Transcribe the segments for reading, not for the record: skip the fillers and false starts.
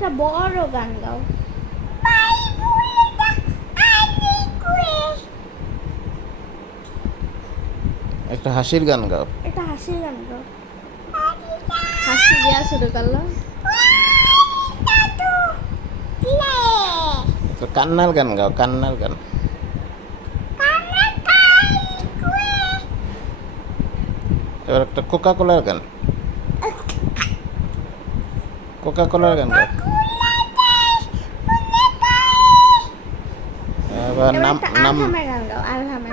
একটা বড় গান গাও। একটা হাসির গান গাও। একটা হাসির গান গাও। হাসি দেওয়া শুরু করলো। তো কান্নার গান গাও, কান্নার গান। এবার একটা কোকা কোলার গান, কোকা কোলার গান গাও। এবার নাম নাম আরহামের গান গাও, আরহামের।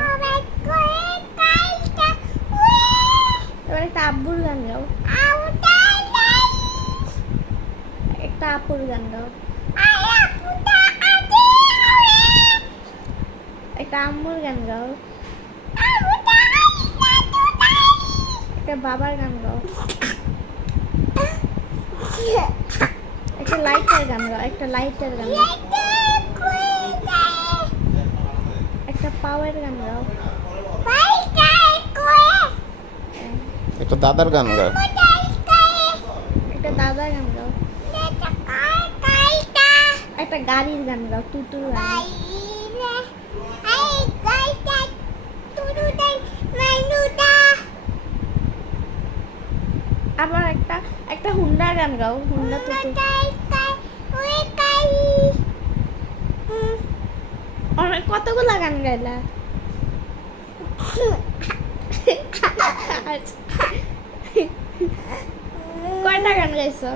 এবার একটা আব্বুর গান গাও। একটা আপুর গান গাও। একটা আম্মুর গান গাও। একটা বাবার গান গাও। একটা লাইটের গান গাও, একটা লাইটের গান গাও। একটা পাওয়ার গান গাও। একটা দাদার গান গাও। একটা দাদার গান গাও। একটা গাড়ির গান গাও, টুটুর গান গাও। আবার একটা একটা হুন্ডার গান গাও, হুন্ডা টুটু। অনেক কতগুলা গান গাইলা। কয়টা গান গাইছো?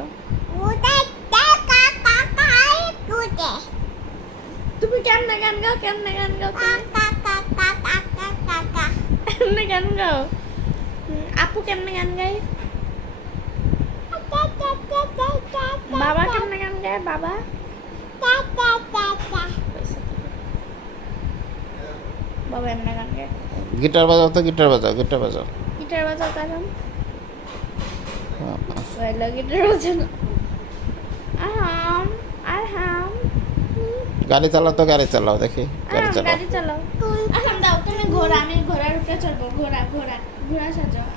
তুমি কেমনে গান গাও, কেমনে গান গাও, কেমনে গান গাও? আপু কেমনে গান গায়? বাবা কেমনে গান গায়? বাবা বাবা এমনে গান গায়। গিটার বাজাও তো, গিটার বাজাও, গিটার বাজাও। গিটার বাজাও কারণ ওইলো গিটার বাজানো। আরহাম, আরহাম, গাড়ি চালাও তো, গাড়ি চালাও দেখি, গাড়ি আরহাম চালাও। গাড়ি চালাও। আরহাম দাও, তুমি ঘোড়া, আমি ঘোড়ার উপরে চড়বো। ঘোড়া ঘোড়া ঘোড়া সাজাও।